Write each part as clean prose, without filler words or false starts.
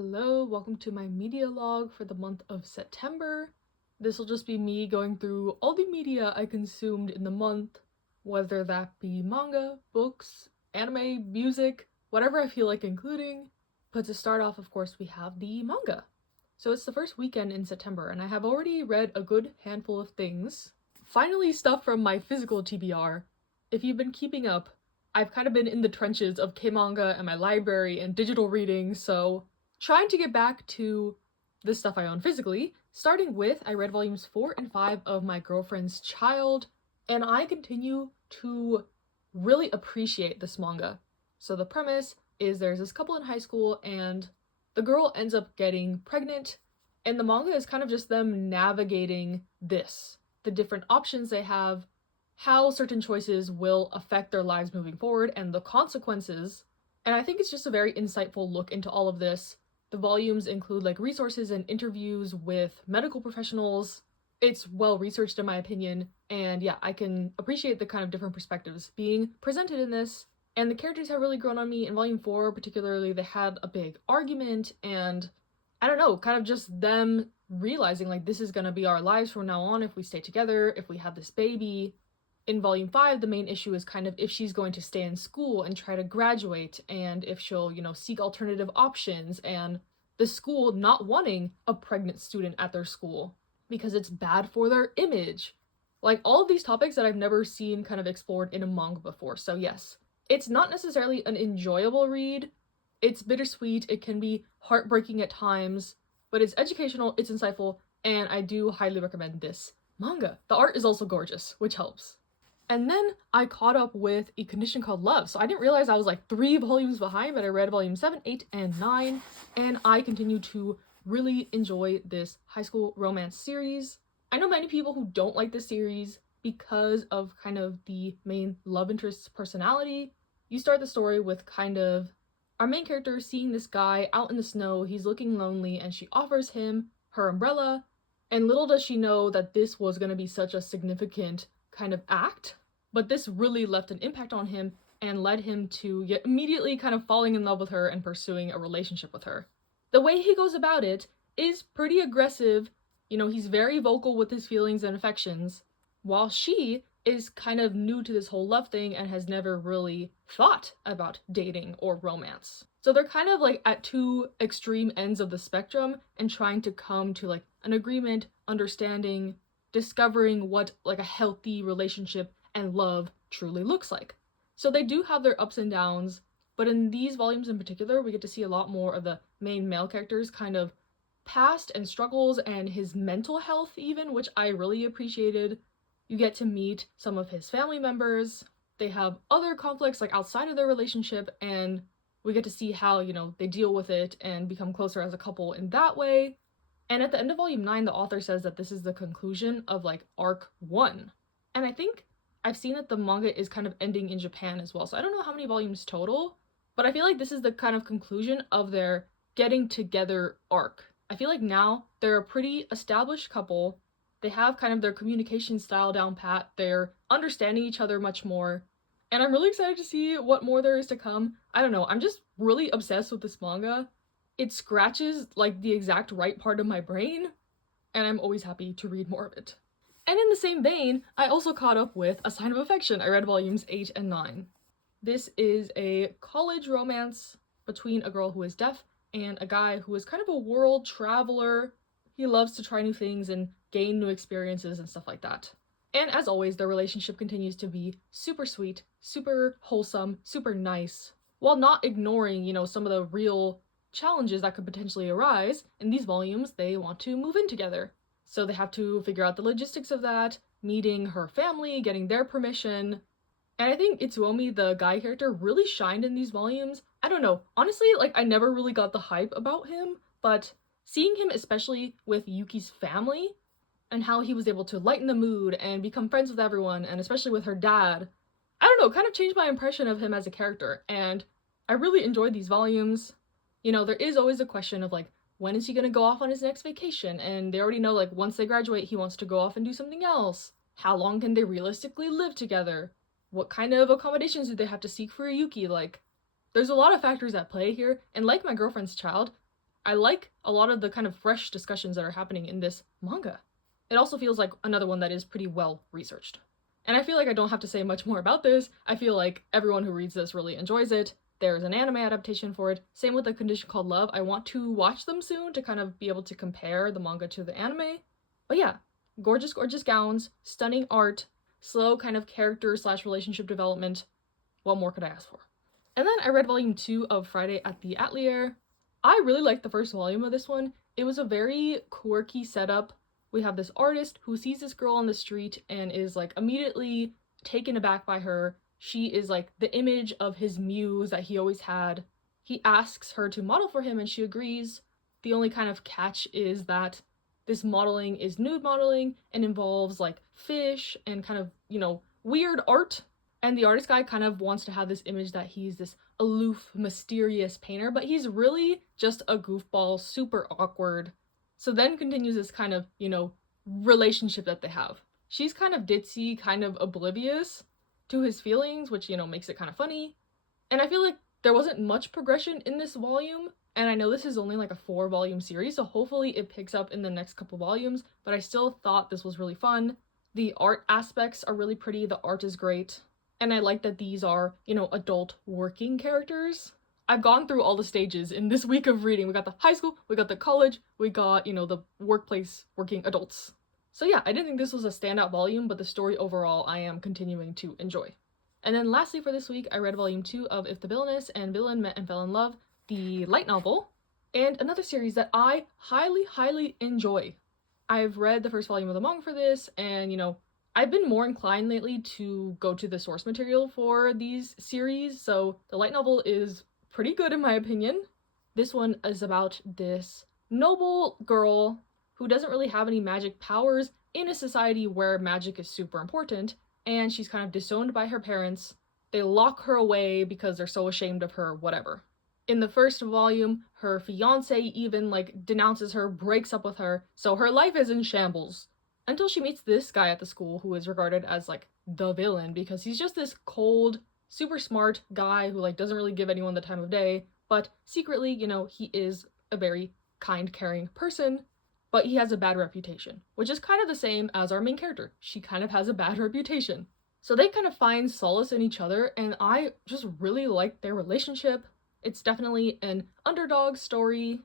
Hello, welcome to my media log for the month of September. This will just be me going through all the media I consumed in the month, whether that be manga, books, anime, music, whatever I feel like including. But to start off, of course, we have the manga. So it's the first weekend in September, and I have already read a good handful of things. Finally, stuff from my physical TBR. If you've been keeping up, I've kind of been in the trenches of K-manga and my library and digital reading, so trying to get back to the stuff I own physically, starting with I read volumes 4 and 5 of My Girlfriend's Child, and I continue to really appreciate this manga. So the premise is there's this couple in high school and the girl ends up getting pregnant, and the manga is kind of just them navigating this, the different options they have, how certain choices will affect their lives moving forward, and the consequences. And I think it's just a very insightful look into all of this. The volumes include like resources and interviews with medical professionals. It's well researched in my opinion, and yeah, I can appreciate the kind of different perspectives being presented in this. And the characters have really grown on me. In volume 4 particularly, they had a big argument, and I don't know, kind of just them realizing like this is gonna be our lives from now on if we stay together, if we have this baby. In volume 5, the main issue is kind of if she's going to stay in school and try to graduate, and if she'll, seek alternative options, and the school not wanting a pregnant student at their school because it's bad for their image. Like, all of these topics that I've never seen kind of explored in a manga before. So yes, it's not necessarily an enjoyable read. It's bittersweet, it can be heartbreaking at times, but it's educational, it's insightful, and I do highly recommend this manga. The art is also gorgeous, which helps. And then I caught up with A Condition Called Love. So I didn't realize I was like 3 volumes behind, but I read volume 7, 8, and 9. And I continue to really enjoy this high school romance series. I know many people who don't like this series because of kind of the main love interest's personality. You start the story with kind of our main character seeing this guy out in the snow. He's looking lonely, and she offers him her umbrella. And little does she know that this was going to be such a significant kind of act, but this really left an impact on him and led him to immediately kind of falling in love with her and pursuing a relationship with her. The way he goes about it is pretty aggressive. He's very vocal with his feelings and affections, while she is kind of new to this whole love thing and has never really thought about dating or romance. So they're kind of like at 2 extreme ends of the spectrum and trying to come to like an agreement, understanding, discovering what like a healthy relationship and love truly looks like. So they do have their ups and downs, but in these volumes in particular, we get to see a lot more of the main male character's kind of past and struggles and his mental health even, which I really appreciated. You get to meet some of his family members. They have other conflicts like outside of their relationship, and we get to see how, they deal with it and become closer as a couple in that way. And at the end of volume 9, the author says that this is the conclusion of like arc 1. And I think I've seen that the manga is kind of ending in Japan as well. So I don't know how many volumes total, but I feel like this is the kind of conclusion of their getting together arc. I feel like now they're a pretty established couple. They have kind of their communication style down pat. They're understanding each other much more. And I'm really excited to see what more there is to come. I don't know, I'm just really obsessed with this manga. It scratches like the exact right part of my brain, and I'm always happy to read more of it. And in the same vein, I also caught up with A Sign of Affection. I read volumes 8 and 9. This is a college romance between a girl who is deaf and a guy who is kind of a world traveler. He loves to try new things and gain new experiences and stuff like that. And as always, their relationship continues to be super sweet, super wholesome, super nice, while not ignoring, some of the real challenges that could potentially arise. In these volumes, they want to move in together. So they have to figure out the logistics of that, meeting her family, getting their permission. And I think Itsuomi, the guy character, really shined in these volumes. I don't know, honestly, like I never really got the hype about him, but seeing him especially with Yuki's family and how he was able to lighten the mood and become friends with everyone, and especially with her dad, I don't know, kind of changed my impression of him as a character, and I really enjoyed these volumes. There is always a question of like, when is he gonna go off on his next vacation? And they already know like once they graduate, he wants to go off and do something else. How long can they realistically live together? What kind of accommodations do they have to seek for Yuki? Like, there's a lot of factors at play here, and like My Girlfriend's Child, I like a lot of the kind of fresh discussions that are happening in this manga. It also feels like another one that is pretty well researched. And I feel like I don't have to say much more about this. I feel like everyone who reads this really enjoys it. There's an anime adaptation for it. Same with A Condition Called Love. I want to watch them soon to kind of be able to compare the manga to the anime. But yeah, gorgeous, gorgeous gowns, stunning art, slow kind of character / relationship development. What more could I ask for? And then I read volume 2 of Friday at the Atelier. I really liked the first volume of this one. It was a very quirky setup. We have this artist who sees this girl on the street and is like immediately taken aback by her. She is like the image of his muse that he always had. He asks her to model for him and she agrees. The only kind of catch is that this modeling is nude modeling and involves like fish and kind of, weird art. And the artist guy kind of wants to have this image that he's this aloof, mysterious painter, but he's really just a goofball, super awkward. So then continues this kind of, relationship that they have. She's kind of ditzy, kind of oblivious to his feelings, which, makes it kind of funny. And I feel like there wasn't much progression in this volume, and I know this is only like a 4-volume series, so hopefully it picks up in the next couple volumes, but I still thought this was really fun. The art aspects are really pretty, the art is great, and I like that these are, adult working characters. I've gone through all the stages in this week of reading. We got the high school, we got the college, we got, the workplace working adults. So yeah, I didn't think this was a standout volume, but the story overall I am continuing to enjoy. And then lastly for this week, I read volume 2 of If the Villainess and Villain Met and Fell in Love, the light novel, and another series that I highly, highly enjoy. I've read the first volume of the manga for this, and, I've been more inclined lately to go to the source material for these series, so the light novel is pretty good in my opinion. This one is about this noble girl who doesn't really have any magic powers in a society where magic is super important, and she's kind of disowned by her parents. They lock her away because they're so ashamed of her, whatever. In the first volume, her fiance even denounces her, breaks up with her, so her life is in shambles. Until she meets this guy at the school who is regarded as the villain because he's just this cold, super smart guy who doesn't really give anyone the time of day, but secretly, he is a very kind, caring person, but he has a bad reputation, which is kind of the same as our main character. She kind of has a bad reputation. So they kind of find solace in each other, and I just really like their relationship. It's definitely an underdog story,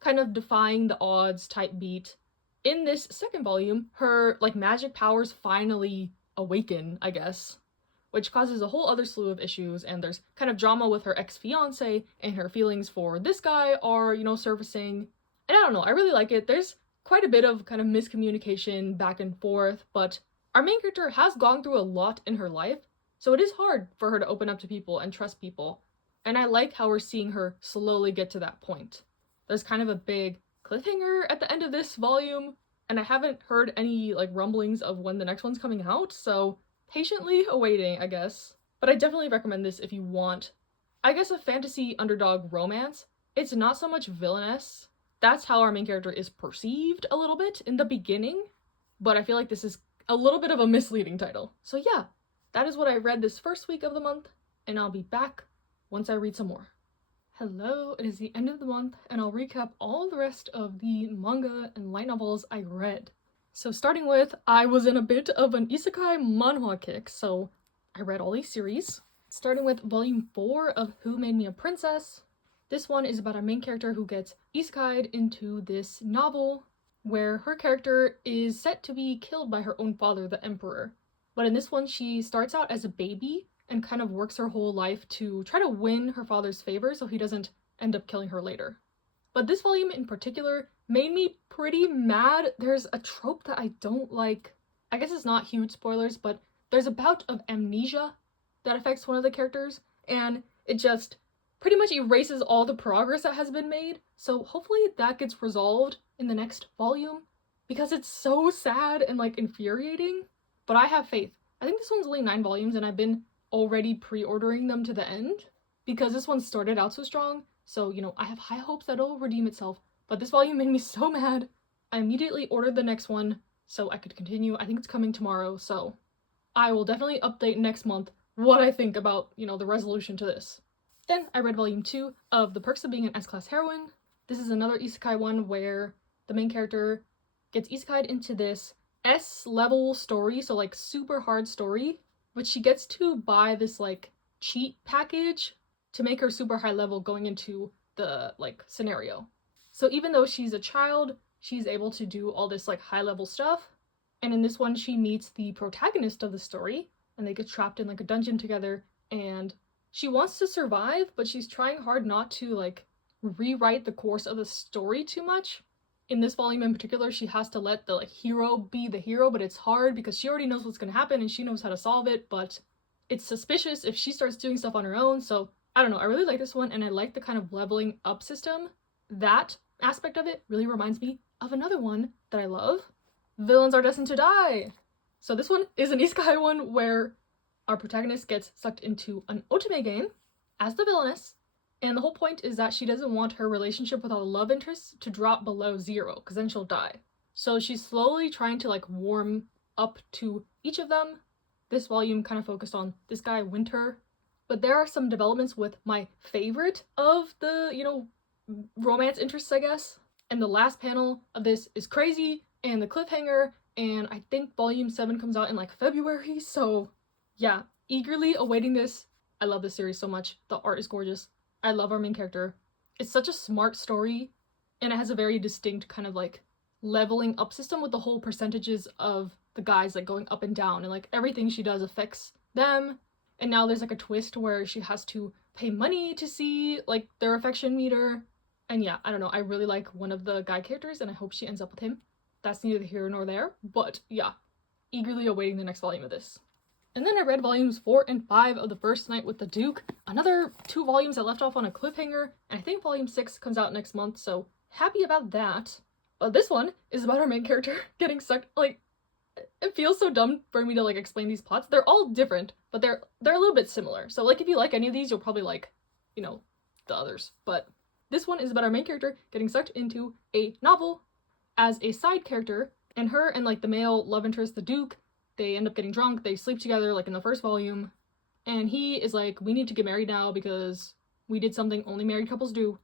kind of defying the odds type beat. In this second volume, her magic powers finally awaken, I guess, which causes a whole other slew of issues, and there's kind of drama with her ex-fiance, and her feelings for this guy are, surfacing. And I don't know, I really like it. There's quite a bit of kind of miscommunication back and forth, but our main character has gone through a lot in her life, so it is hard for her to open up to people and trust people. And I like how we're seeing her slowly get to that point. There's kind of a big cliffhanger at the end of this volume, and I haven't heard any rumblings of when the next one's coming out, so patiently awaiting, I guess. But I definitely recommend this if you want, I guess, a fantasy underdog romance. It's not so much villainous. That's how our main character is perceived a little bit in the beginning, but I feel like this is a little bit of a misleading title. So yeah, that is what I read this first week of the month, and I'll be back once I read some more. Hello, it is the end of the month, and I'll recap all the rest of the manga and light novels I read. So starting with, I was in a bit of an isekai manhwa kick, so I read all these series. Starting with volume 4 of Who Made Me a Princess. This one is about our main character who gets isekai'd into this novel where her character is set to be killed by her own father, the emperor. But in this one, she starts out as a baby and kind of works her whole life to try to win her father's favor so he doesn't end up killing her later. But this volume in particular made me pretty mad. There's a trope that I don't like. I guess it's not huge spoilers, but there's a bout of amnesia that affects one of the characters, and it just pretty much erases all the progress that has been made. So hopefully that gets resolved in the next volume, because it's so sad and infuriating. But I have faith. I think this one's only 9 volumes, and I've been already pre-ordering them to the end because this one started out so strong. So, I have high hopes that it'll redeem itself. But this volume made me so mad. I immediately ordered the next one so I could continue. I think it's coming tomorrow, so I will definitely update next month what I think about, the resolution to this. Then I read volume 2 of The Perks of Being an S-Class Heroine. This is another isekai one where the main character gets isekai'd into this S-level story, so like super hard story, but she gets to buy this like cheat package to make her super high level going into the like scenario. So even though she's a child, she's able to do all this like high level stuff. And in this one, she meets the protagonist of the story, and they get trapped in like a dungeon together, and she wants to survive, but she's trying hard not to like rewrite the course of the story too much. In this volume in particular, she has to let the like hero be the hero, but it's hard because she already knows what's going to happen and she knows how to solve it, but it's suspicious if she starts doing stuff on her own. So I don't know, I really like this one, and I like the kind of leveling up system. That aspect of it really reminds me of another one that I love. Villains Are Destined to Die! So this one is an isekai one where our protagonist gets sucked into an otome game as the villainess, and the whole point is that she doesn't want her relationship with all the love interests to drop below 0, because then she'll die. So she's slowly trying to like warm up to each of them. This volume kind of focused on this guy, Winter. But there are some developments with my favorite of the, romance interests, I guess. And the last panel of this is crazy, and the cliffhanger, and I think volume 7 comes out in like February, so yeah, eagerly awaiting this. I love this series so much. The art is gorgeous. I love our main character. It's such a smart story, and it has a very distinct kind of like leveling up system with the whole percentages of the guys like going up and down, and like everything she does affects them. And now there's like a twist where she has to pay money to see like their affection meter. And yeah, I don't know, I really like one of the guy characters, and I hope she ends up with him. That's neither here nor there, but yeah, eagerly awaiting the next volume of this. And then I read volumes 4 and 5 of The First Night with the Duke, another 2 volumes that left off on a cliffhanger, and I think volume 6 comes out next month, so happy about that. But this one is about our main character getting sucked, like, it feels so dumb for me to like explain these plots. They're all different, but they're a little bit similar. So like if you like any of these, you'll probably like, the others. But this one is about our main character getting sucked into a novel as a side character, and her and like the male love interest, the Duke, they end up getting drunk, they sleep together like in the first volume, and he is like, we need to get married now because we did something only married couples do.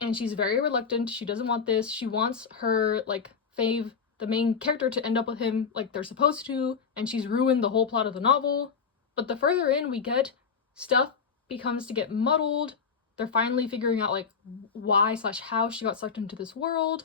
And she's very reluctant, she doesn't want this, she wants her like fave, the main character, to end up with him like they're supposed to, and she's ruined the whole plot of the novel. But the further in we get, stuff becomes to get muddled. They're finally figuring out like why/how she got sucked into this world.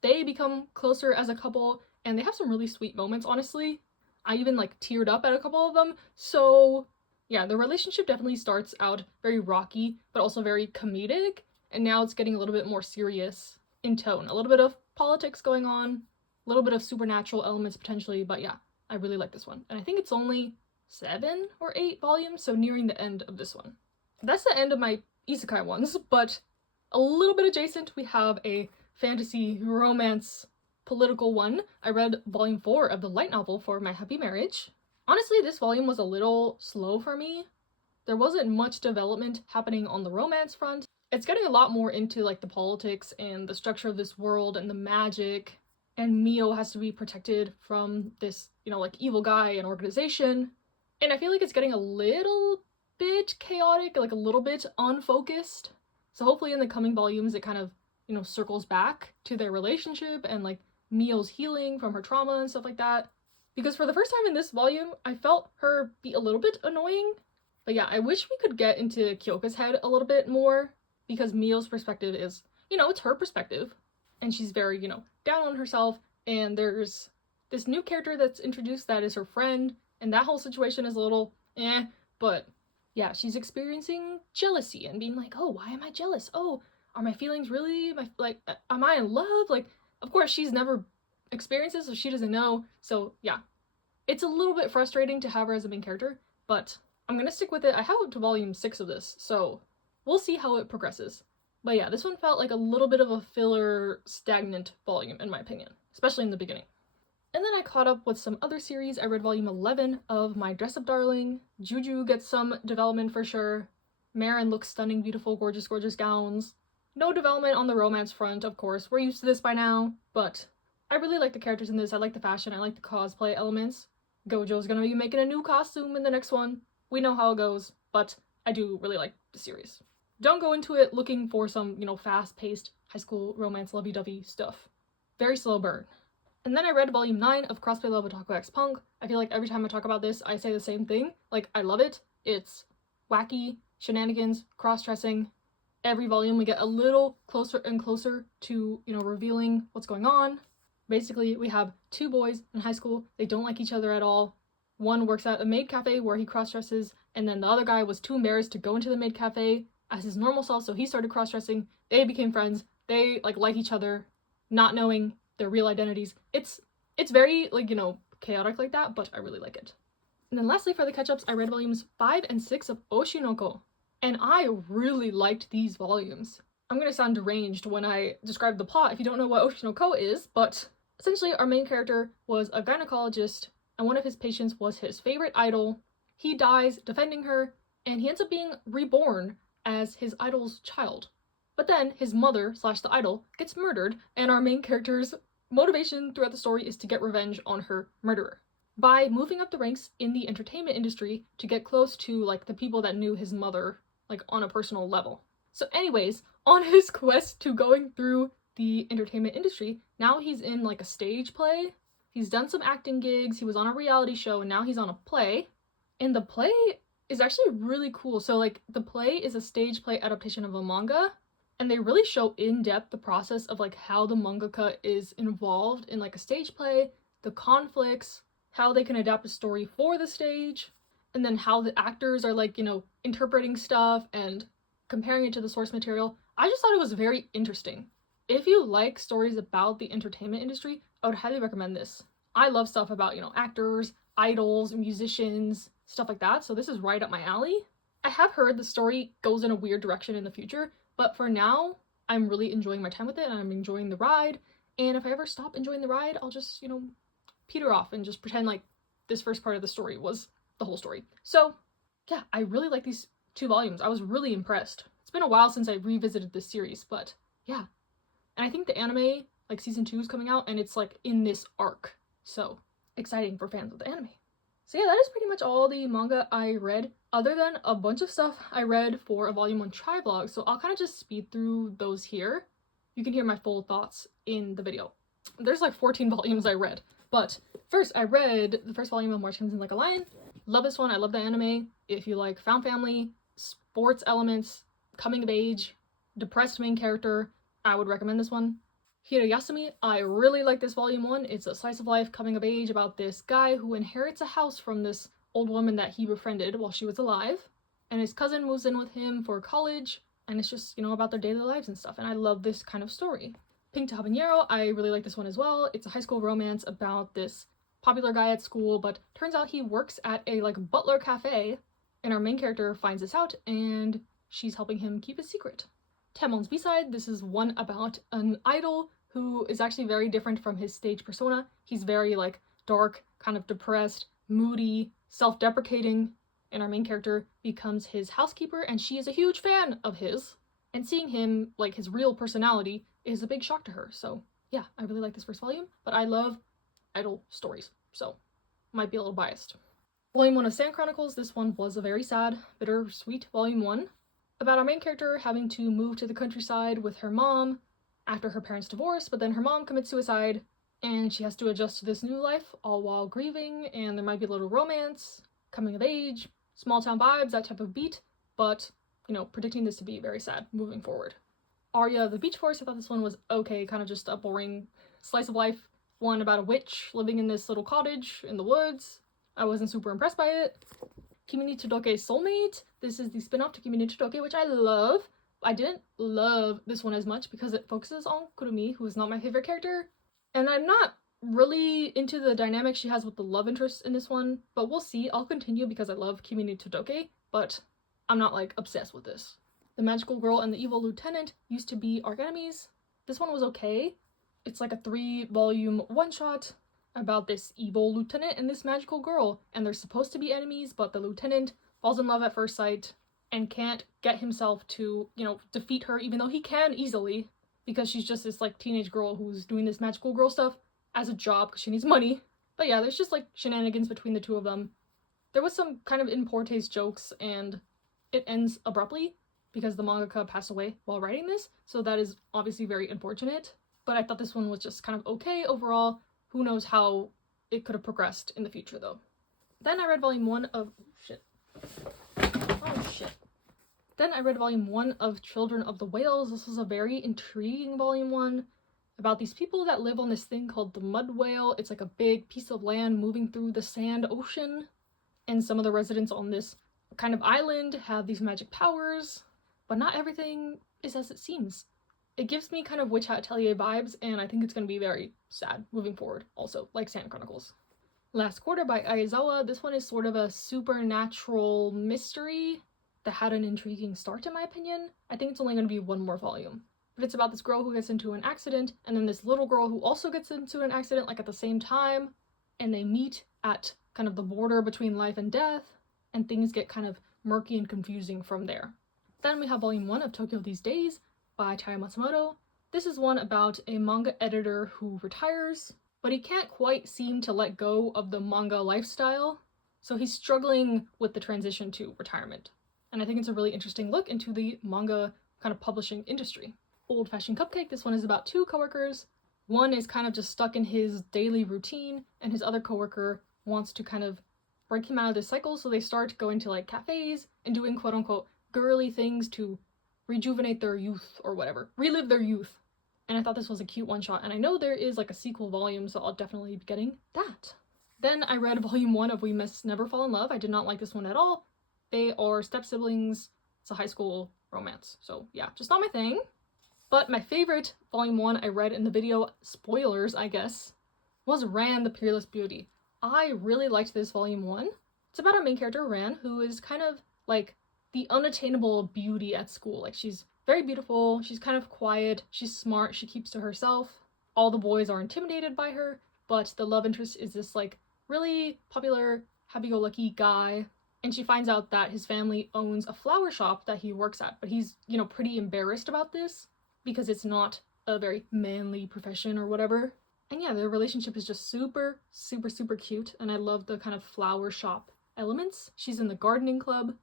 They become closer as a couple, and they have some really sweet moments, honestly. I even like teared up at a couple of them. So yeah, the relationship definitely starts out very rocky, but also very comedic, and now it's getting a little bit more serious in tone. A little bit of politics going on, a little bit of supernatural elements potentially, but yeah, I really like this one. And I think it's only 7 or 8 volumes, so nearing the end of this one. That's the end of my isekai ones, but a little bit adjacent, we have a fantasy romance political one. I read volume 4 of the light novel For My Happy Marriage. Honestly, this volume was a little slow for me. There wasn't much development happening on the romance front. It's getting a lot more into like the politics and the structure of this world and the magic, and Mio has to be protected from this, like evil guy and organization. And I feel like it's getting a little bit chaotic, like a little bit unfocused. So hopefully in the coming volumes it kind of, circles back to their relationship and like Mio's healing from her trauma and stuff like that. Because for the first time in this volume, I felt her be a little bit annoying. But yeah, I wish we could get into Kyoka's head a little bit more, because Mio's perspective is, it's her perspective. And she's very, down on herself, and there's this new character that's introduced that is her friend, and that whole situation is a little but yeah, she's experiencing jealousy and being like, oh, why am I jealous? Oh, are my feelings really, am I in love? Like, of course, she's never experienced this, so she doesn't know. So yeah, it's a little bit frustrating to have her as a main character, but I'm gonna stick with it. I have up to volume 6 of this, so we'll see how it progresses. But yeah, this one felt like a little bit of a filler, stagnant volume, in my opinion, especially in the beginning. And then I caught up with some other series. I read volume 11 of My Dress Up Darling. Juju gets some development for sure. Marin looks stunning, beautiful, gorgeous, gorgeous gowns. No development on the romance front, of course. We're used to this by now, but I really like the characters in this. I like the fashion. I like the cosplay elements. Gojo's gonna be making a new costume in the next one. We know how it goes, but I do really like the series. Don't go into it looking for some, fast-paced high school romance lovey-dovey stuff. Very slow burn. And then I read volume 9 of Crossplay Love Otaku X Punk. I feel like every time I talk about this, I say the same thing. Like, I love it. It's wacky, shenanigans, cross-dressing. Every volume we get a little closer and closer to, revealing what's going on. Basically, we have two boys in high school. They don't like each other at all. One works at a maid cafe where he cross-dresses, and then the other guy was too embarrassed to go into the maid cafe as his normal self, so he started cross-dressing. They became friends. They, like each other, not knowing their real identities. It's very, chaotic like that, but I really like it. And then lastly, for the catch-ups, I read volumes 5 and 6 of Oshinoko, and I really liked these volumes. I'm gonna sound deranged when I describe the plot if you don't know what Oshinoko is, but essentially our main character was a gynecologist, and one of his patients was his favorite idol. He dies defending her, and he ends up being reborn as his idol's child. But then his mother / the idol gets murdered, and our main character's motivation throughout the story is to get revenge on her murderer by moving up the ranks in the entertainment industry to get close to the people that knew his mother on a personal level. So anyways, on his quest to going through the entertainment industry, now he's in a stage play. He's done some acting gigs, he was on a reality show, and now he's on a play. And the play is actually really cool. So the play is a stage play adaptation of a manga, and they really show in depth the process of how the mangaka is involved in a stage play, the conflicts, how they can adapt a story for the stage, and then how the actors are interpreting stuff and comparing it to the source material. I just thought it was very interesting. If you like stories about the entertainment industry, I would highly recommend this. I love stuff about, actors, idols, musicians, stuff like that, so this is right up my alley. I have heard the story goes in a weird direction in the future, but for now, I'm really enjoying my time with it, and I'm enjoying the ride, and if I ever stop enjoying the ride, I'll just, peter off and just pretend this first part of the story was the whole story. So, yeah, I really like these 2 volumes. I was really impressed. It's been a while since I revisited this series, but yeah. And I think the anime, season 2 is coming out, and it's in this arc. So, exciting for fans of the anime. So yeah, that is pretty much all the manga I read, other than a bunch of stuff I read for a volume 1 try vlog, so I'll kind of just speed through those here. You can hear my full thoughts in the video. There's 14 volumes I read, but first I read the first volume of March Comes In Like a Lion. Love this one, I love the anime. If you like found family, sports elements, coming of age, depressed main character, I would recommend this one. Hirayasumi, I really like this volume 1. It's a slice of life coming of age about this guy who inherits a house from this old woman that he befriended while she was alive, and his cousin moves in with him for college, and it's just, about their daily lives and stuff, and I love this kind of story. Pink to Habanero, I really like this one as well. It's a high school romance about this popular guy at school, but turns out he works at a butler cafe, and our main character finds this out, and she's helping him keep his secret. Temon's B-side, this is one about an idol who is actually very different from his stage persona. He's very dark, kind of depressed, moody, self-deprecating, and our main character becomes his housekeeper, and she is a huge fan of his. And seeing him, his real personality, is a big shock to her. So yeah, I really like this first volume, but I love idol stories, so might be a little biased. Volume 1 of Sand Chronicles, this one was a very sad, bittersweet volume 1, about our main character having to move to the countryside with her mom after her parents' divorce, but then her mom commits suicide, and she has to adjust to this new life, all while grieving, and there might be a little romance, coming of age, small town vibes, that type of beat, but, predicting this to be very sad moving forward. Arya the Beach Force, I thought this one was okay, kind of just a boring slice of life one about a witch living in this little cottage in the woods. I wasn't super impressed by it. Kimi ni Todoke Soulmate, this is the spin-off to Kimi ni Todoke, which I love. I didn't love this one as much because it focuses on Kurumi, who is not my favorite character, and I'm not really into the dynamic she has with the love interest in this one, but we'll see. I'll continue because I love Kimi ni Todoke, but I'm not obsessed with this. The Magical Girl and the Evil Lieutenant used to be arch enemies. This one was okay. It's a 3-volume one-shot about this evil lieutenant and this magical girl, and they're supposed to be enemies, but the lieutenant falls in love at first sight and can't get himself to, defeat her, even though he can easily, because she's just this teenage girl who's doing this magical girl stuff as a job because she needs money. But yeah, there's just shenanigans between the two of them. There was some kind of in poor taste jokes, and it ends abruptly. because the mangaka passed away while writing this, so that is obviously very unfortunate. But I thought this one was just kind of okay overall. Who knows how it could have progressed in the future though. Then I read volume 1 of... Then I read volume 1 of Children of the Whales. This was a very intriguing volume 1 about these people that live on this thing called the mud whale. It's like a big piece of land moving through the sand ocean. And some of the residents on this kind of island have these magic powers, but not everything is as it seems. It gives me kind of Witch Hat Atelier vibes, and I think it's going to be very sad moving forward, also, like Sand Chronicles. Last Quarter by Aizawa. This one is sort of a supernatural mystery that had an intriguing start in my opinion. I think it's only going to be one more volume. But it's about this girl who gets into an accident, and then this little girl who also gets into an accident like at the same time, and they meet at kind of the border between life and death, and things get kind of murky and confusing from there. Then we have volume 1 of Tokyo These Days by Taya Matsumoto. This is one about a manga editor who retires, but he can't quite seem to let go of the manga lifestyle, so he's struggling with the transition to retirement. And I think it's a really interesting look into the manga kind of publishing industry. Old Fashioned Cupcake, this one is about 2 coworkers. One is kind of just stuck in his daily routine, and his other coworker wants to kind of break him out of this cycle, so they start going to like cafes and doing quote-unquote girly things to rejuvenate their youth or whatever, relive their youth. And I thought this was a cute one-shot, and I know there is like a sequel volume, so I'll definitely be getting that. Then I read volume 1 of We Must Never Fall in Love. I did not like this one at all. They are step-siblings. It's a high school romance, so yeah, just not my thing. But my favorite volume 1 I read in the video, spoilers I guess, was Ran the Peerless Beauty. I really liked this volume 1. It's about our main character, Ran, who is kind of like the unattainable beauty at school. Like, she's very beautiful, she's kind of quiet, she's smart, she keeps to herself. All the boys are intimidated by her, but the love interest is this like really popular, happy-go-lucky guy. And she finds out that his family owns a flower shop that he works at, but he's, you know, pretty embarrassed about this because it's not a very manly profession or whatever. And yeah, their relationship is just super, super, super cute, and I love the kind of flower shop elements. She's in the gardening club.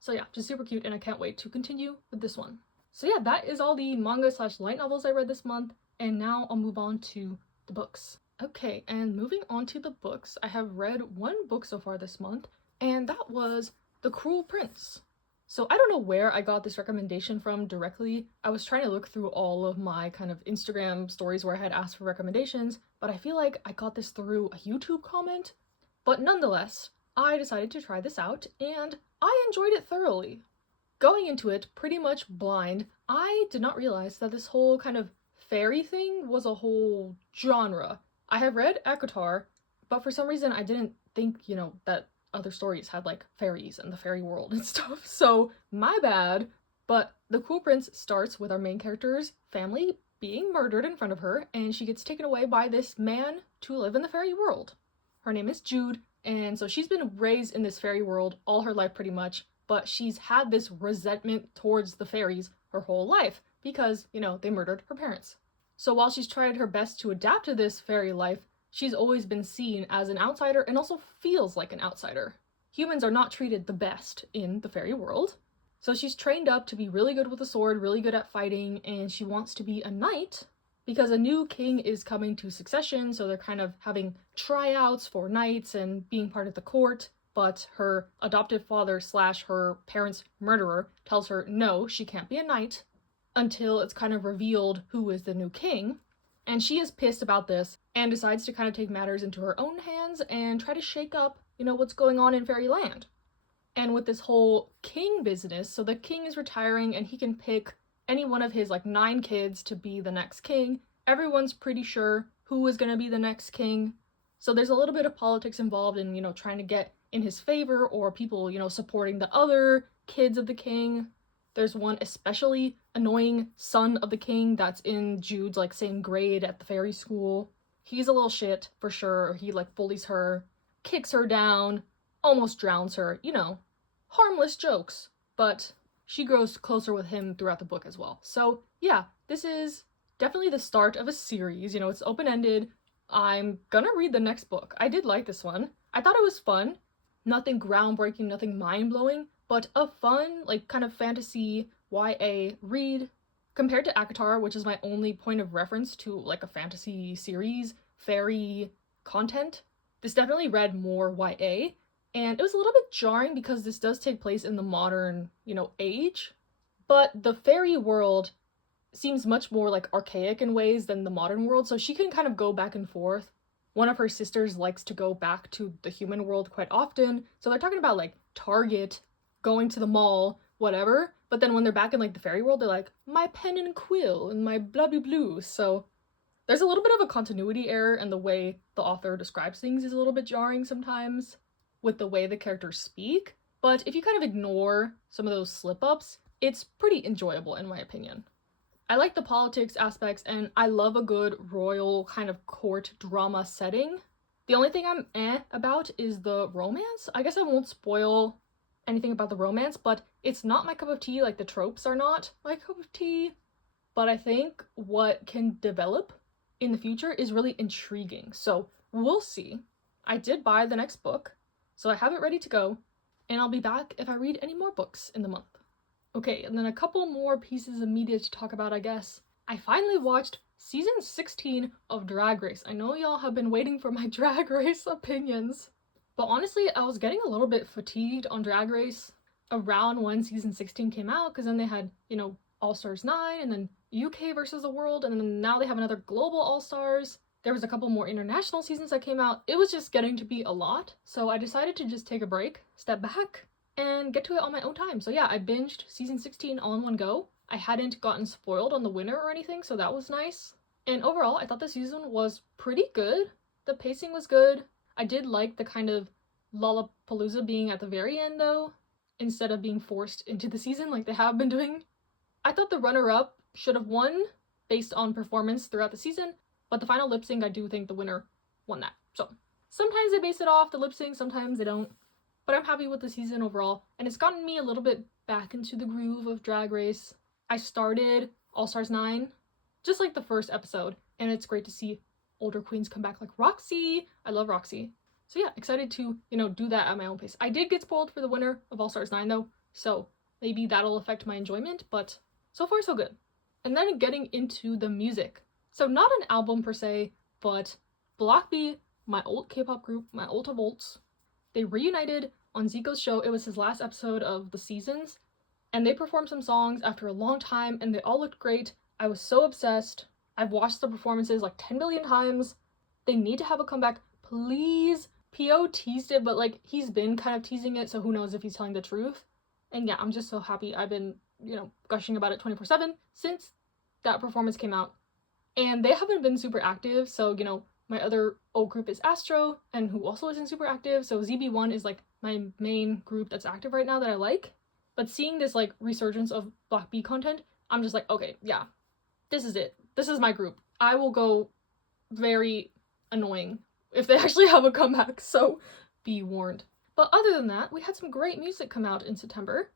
So yeah, just super cute, and I can't wait to continue with this one. So yeah, that is all the manga/light novels I read this month, and now I'll move on to the books. Okay, and moving on to the books, I have read 1 book so far this month, and that was The Cruel Prince. So I don't know where I got this recommendation from directly. I was trying to look through all of my kind of Instagram stories where I had asked for recommendations, but I feel like I got this through a YouTube comment. But nonetheless, I decided to try this out, and I enjoyed it thoroughly. Going into it pretty much blind, I did not realize that this whole kind of fairy thing was a whole genre. I have read ACOTAR, but for some reason I didn't think, you know, that other stories had like fairies and the fairy world and stuff, so my bad. But The Cruel Prince starts with our main character's family being murdered in front of her, and she gets taken away by this man to live in the fairy world. Her name is Jude, and so she's been raised in this fairy world all her life pretty much, but she's had this resentment towards the fairies her whole life because, you know, they murdered her parents. So while she's tried her best to adapt to this fairy life, she's always been seen as an outsider and also feels like an outsider. Humans are not treated the best in the fairy world. So she's trained up to be really good with a sword, really good at fighting, and she wants to be a knight because a new king is coming to succession, so they're kind of having tryouts for knights and being part of the court, but her adoptive father / her parents' murderer tells her no, she can't be a knight until it's kind of revealed who is the new king. And she is pissed about this and decides to kind of take matters into her own hands and try to shake up, you know, what's going on in Fairyland. And with this whole king business, so the king is retiring and he can pick any one of his like 9 kids to be the next king. Everyone's pretty sure who is going to be the next king. So there's a little bit of politics involved in, you know, trying to get in his favor, or people, you know, supporting the other kids of the king. There's one especially annoying son of the king that's in Jude's like same grade at the fairy school. He's a little shit for sure. He like bullies her, kicks her down, almost drowns her, you know, harmless jokes. But she grows closer with him throughout the book as well. So yeah, this is definitely the start of a series. You know, it's open-ended. I'm gonna read the next book. I did like this one. I thought it was fun. Nothing groundbreaking, nothing mind-blowing, but a fun, like, kind of fantasy YA read. Compared to ACOTAR, which is my only point of reference to like a fantasy series, fairy content, this definitely read more YA. And it was a little bit jarring because this does take place in the modern, age. But the fairy world seems much more like archaic in ways than the modern world, so she can kind of go back and forth. One of her sisters likes to go back to the human world quite often, so they're talking about like Target, going to the mall, whatever, but then when they're back in like the fairy world, they're like, my pen and quill and my blah blah blue. So there's a little bit of a continuity error, and the way the author describes things is a little bit jarring sometimes with the way the characters speak, but if you kind of ignore some of those slip-ups, it's pretty enjoyable in my opinion. I like the politics aspects, and I love a good royal kind of court drama setting. The only thing I'm about is the romance. I guess I won't spoil anything about the romance, but it's not my cup of tea, like the tropes are not my cup of tea. But I think what can develop in the future is really intriguing, so we'll see. I did buy the next book, so I have it ready to go, and I'll be back if I read any more books in the month. Okay, and then a couple more pieces of media to talk about, I guess. I finally watched season 16 of Drag Race. I know y'all have been waiting for my Drag Race opinions, but honestly, I was getting a little bit fatigued on Drag Race around when season 16 came out, because then they had, All Stars 9, and then UK versus the world, and then now they have another global All Stars. There was a couple more international seasons that came out. It was just getting to be a lot, so I decided to just take a break, step back, and get to it on my own time. So yeah, I binged season 16 all in one go. I hadn't gotten spoiled on the winner or anything, so that was nice. And overall, I thought the season was pretty good. The pacing was good. I did like the kind of Lollapalooza being at the very end though, instead of being forced into the season like they have been doing. I thought the runner-up should have won based on performance throughout the season, but the final lip sync, I do think the winner won that. So sometimes they base it off the lip sync, sometimes they don't. But I'm happy with the season overall, and it's gotten me a little bit back into the groove of Drag Race. I started All Stars 9, just like the first episode, and it's great to see older queens come back like Roxy. I love Roxy. So yeah, excited to, do that at my own pace. I did get spoiled for the winner of All Stars 9 though, so maybe that'll affect my enjoyment, but so far so good. And then getting into the music. So not an album per se, but Block B, my old K-pop group, my old Volts, they reunited on Zico's show. It was his last episode of the seasons, and they performed some songs after a long time, and they all looked great. I was so obsessed. I've watched the performances like 10 million times. They need to have a comeback, please. P.O. teased it, but like he's been kind of teasing it, so who knows if he's telling the truth. And yeah, I'm just so happy. I've been, gushing about it 24/7 since that performance came out. And they haven't been super active, so, my other old group is Astro, and who also isn't super active, so ZB1 is like my main group that's active right now that I like. But seeing this like resurgence of Block B content, I'm just like, okay, yeah, this is it. This is my group. I will go very annoying if they actually have a comeback, so be warned. But other than that, we had some great music come out in September.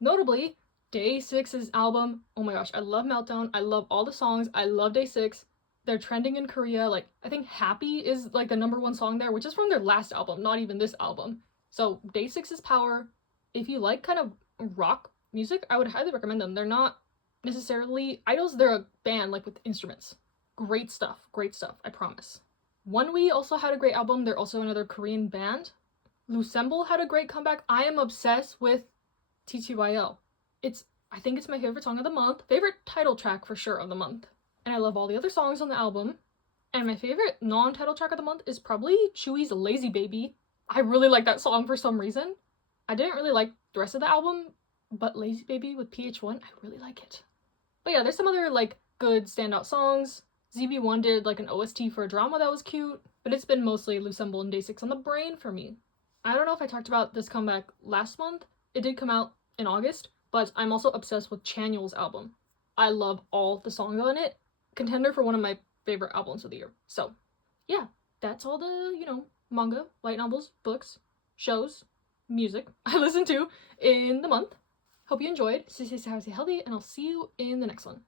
Notably, Day 6's album. Oh my gosh, I love Meltdown. I love all the songs. I love Day 6. They're trending in Korea. Like, I think Happy is like the #1 song there, which is from their last album, not even this album. So Day 6's Power. If you like kind of rock music, I would highly recommend them. They're not necessarily idols, they're a band like with instruments. Great stuff, I promise. OneWe also had a great album. They're also another Korean band. Lucemble had a great comeback. I am obsessed with TTYL. I think it's my favorite song of the month. Favorite title track for sure of the month. And I love all the other songs on the album. And my favorite non-title track of the month is probably Chewy's Lazy Baby. I really like that song for some reason. I didn't really like the rest of the album, but Lazy Baby with PH1, I really like it. But yeah, there's some other like good standout songs. ZB1 did like an OST for a drama that was cute, but it's been mostly Lucemble and Day 6 on the brain for me. I don't know if I talked about this comeback last month. It did come out in August, but I'm also obsessed with Chanyeol's album. I love all the songs on it. Contender for one of my favorite albums of the year. So yeah, that's all the, manga, light novels, books, shows, music I listened to in the month. Hope you enjoyed. Stay safe, stay healthy, and I'll see you in the next one.